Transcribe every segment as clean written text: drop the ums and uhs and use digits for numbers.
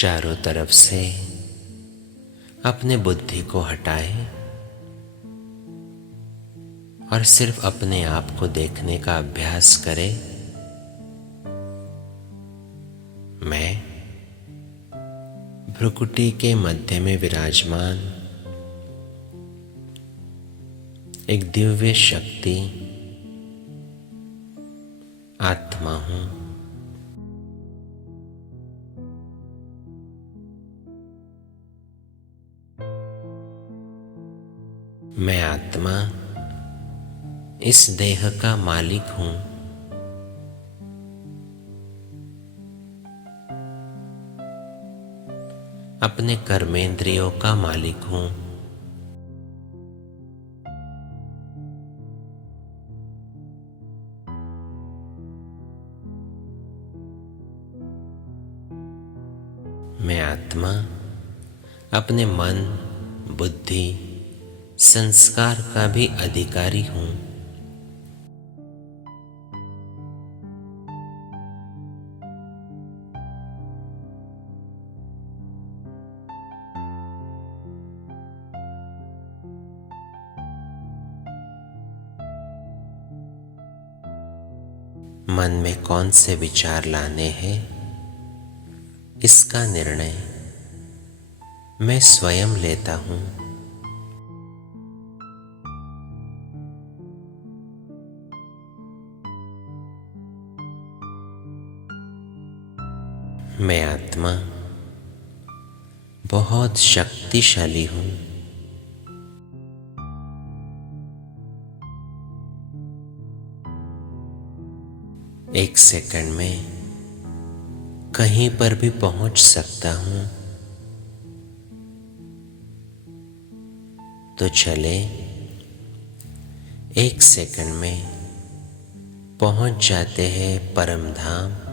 चारों तरफ से अपने बुद्धि को हटाए और सिर्फ अपने आप को देखने का अभ्यास करें। मैं भ्रुकुटी के मध्य में विराजमान एक दिव्य शक्ति आत्मा हूं। मैं आत्मा इस देह का मालिक हूं। अपने कर्मेंद्रियों का मालिक हूं। मैं आत्मा अपने मन, बुद्धि, संस्कार का भी अधिकारी हूं। मन में कौन से विचार लाने हैं, इसका निर्णय मैं स्वयं लेता हूं। मैं आत्मा बहुत शक्तिशाली हूं। एक सेकंड में कहीं पर भी पहुंच सकता हूं। तो चले एक सेकंड में पहुंच जाते हैं परम धाम,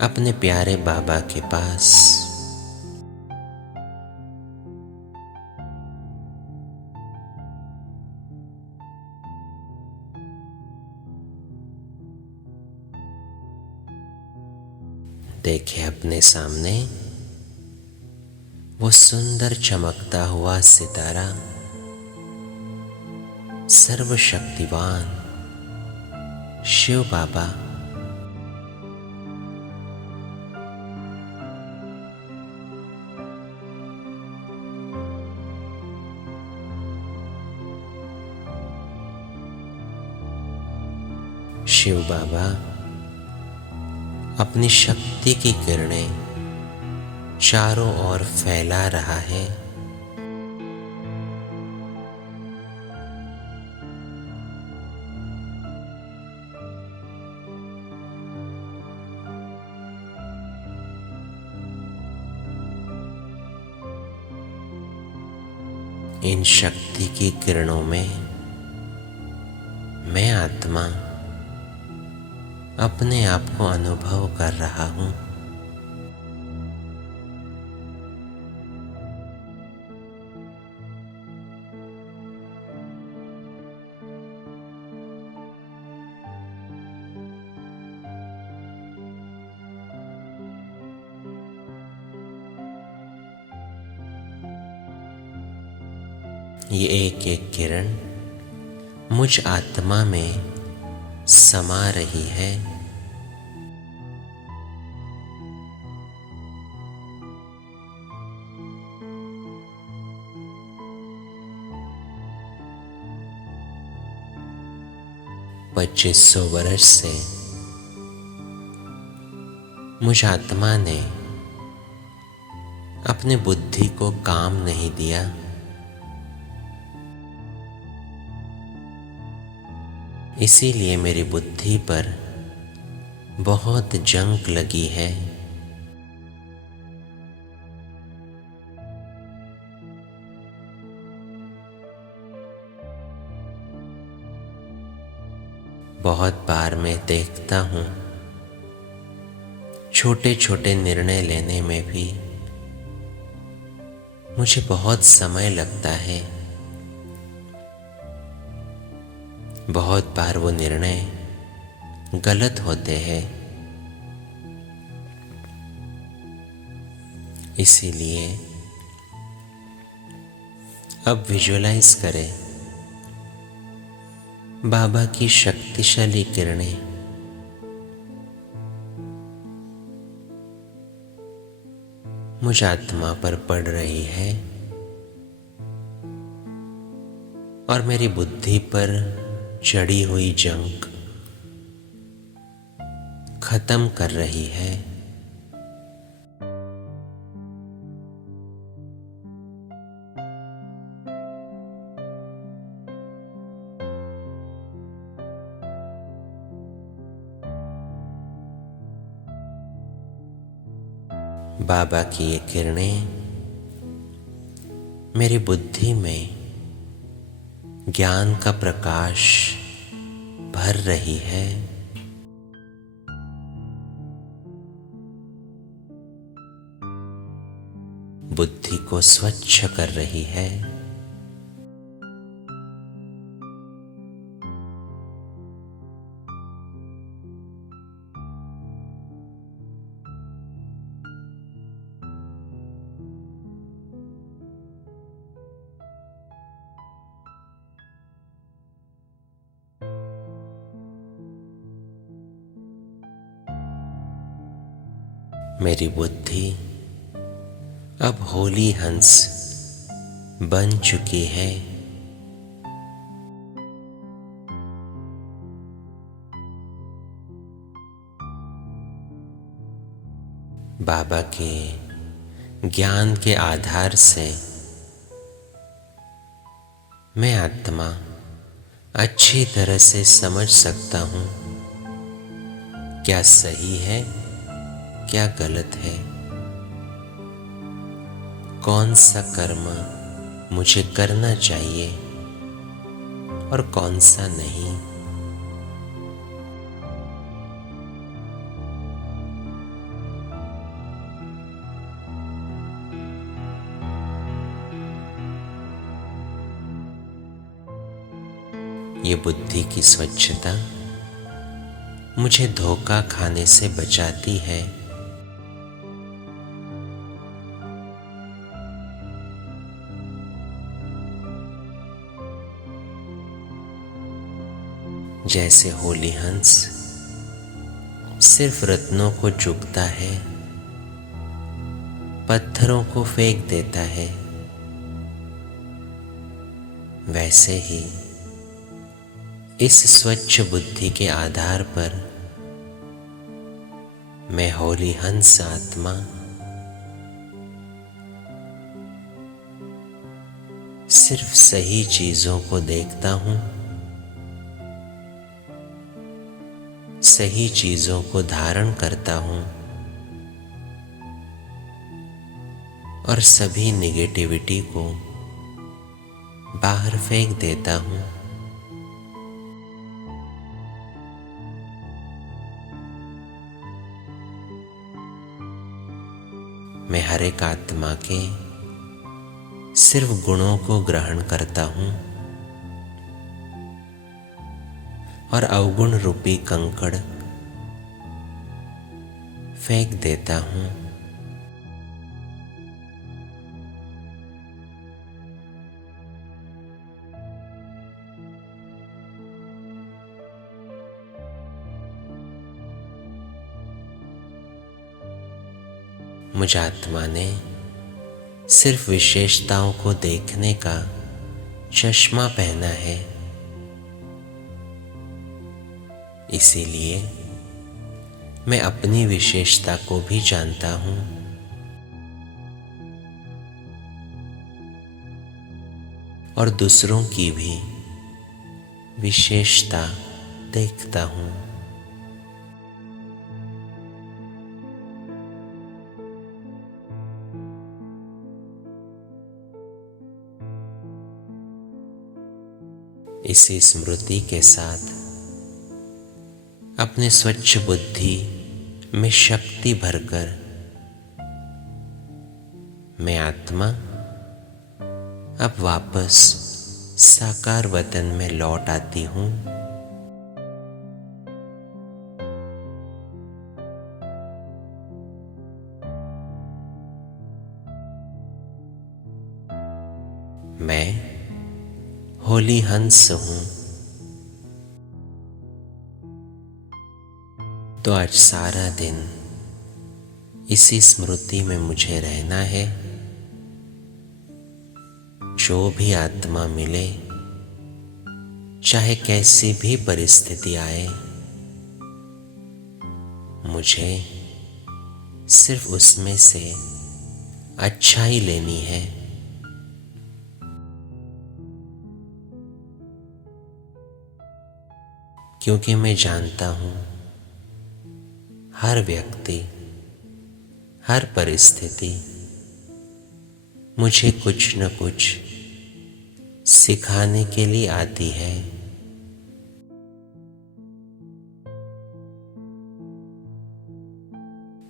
अपने प्यारे बाबा के पास। देखे अपने सामने वो सुंदर चमकता हुआ सितारा, सर्वशक्तिवान शिव बाबा। शिव बाबा अपनी शक्ति की किरणें चारों ओर फैला रहा है। इन शक्ति की किरणों में मैं आत्मा अपने आप को अनुभव कर रहा हूं। ये एक एक किरण मुझ आत्मा में समा रही है। पच्चीस 2500 वर्ष से मुझ आत्मा ने अपने बुद्धि को काम नहीं दिया। इसीलिए मेरी बुद्धि पर बहुत जंग लगी है। बहुत बार मैं देखता हूं, छोटे छोटे निर्णय लेने में भी मुझे बहुत समय लगता है। बहुत बार वो निर्णय गलत होते हैं। इसीलिए अब विजुअलाइज करें बाबा की शक्तिशाली किरणें मुझ आत्मा पर पड़ रही है और मेरी बुद्धि पर चढ़ी हुई जंग खत्म कर रही है। बाबा की ये किरणें मेरी बुद्धि में ज्ञान का प्रकाश भर रही है। बुद्धि को स्वच्छ कर रही है। मेरी बुद्धि अब होली हंस बन चुकी है। बाबा के ज्ञान के आधार से मैं आत्मा अच्छी तरह से समझ सकता हूँ क्या सही है क्या गलत है, कौन सा कर्म मुझे करना चाहिए और कौन सा नहीं। ये बुद्धि की स्वच्छता मुझे धोखा खाने से बचाती है। जैसे होली हंस सिर्फ रत्नों को चुगता है, पत्थरों को फेंक देता है, वैसे ही इस स्वच्छ बुद्धि के आधार पर मैं होली हंस आत्मा सिर्फ सही चीजों को देखता हूँ, सही चीजों को धारण करता हूँ और सभी नेगेटिविटी को बाहर फेंक देता हूँ। मैं हर एक आत्मा के सिर्फ गुणों को ग्रहण करता हूँ और अवगुण रूपी कंकड़ फेंक देता हूँ। मुझ आत्मा ने सिर्फ विशेषताओं को देखने का चश्मा पहना है, इसीलिए मैं अपनी विशेषता को भी जानता हूँ और दूसरों की भी विशेषता देखता हूँ। इसी स्मृति के साथ अपने स्वच्छ बुद्धि में शक्ति भरकर मैं आत्मा अब वापस साकार वतन में लौट आती हूँ। मैं होली हंस हूँ। तो आज सारा दिन इसी स्मृति में मुझे रहना है। जो भी आत्मा मिले, चाहे कैसी भी परिस्थिति आए, मुझे सिर्फ उसमें से अच्छा ही लेनी है। क्योंकि मैं जानता हूँ हर व्यक्ति, हर परिस्थिति मुझे कुछ न कुछ सिखाने के लिए आती है।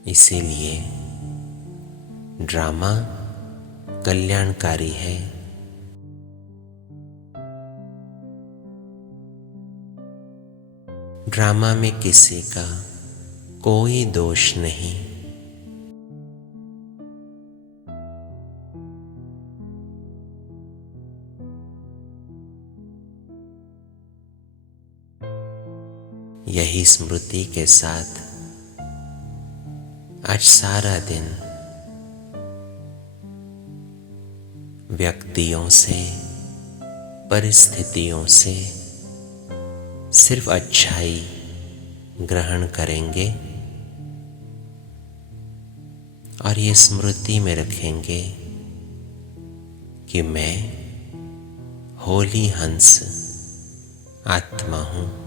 इसीलिए ड्रामा कल्याणकारी है। ड्रामा में किसी का कोई दोष नहीं। यही स्मृति के साथ आज सारा दिन व्यक्तियों से, परिस्थितियों से सिर्फ अच्छाई ग्रहण करेंगे और ये स्मृति में रखेंगे कि मैं होली हंस आत्मा हूँ।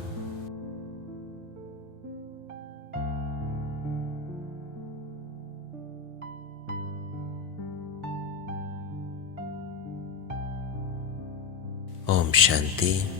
ओम शांति।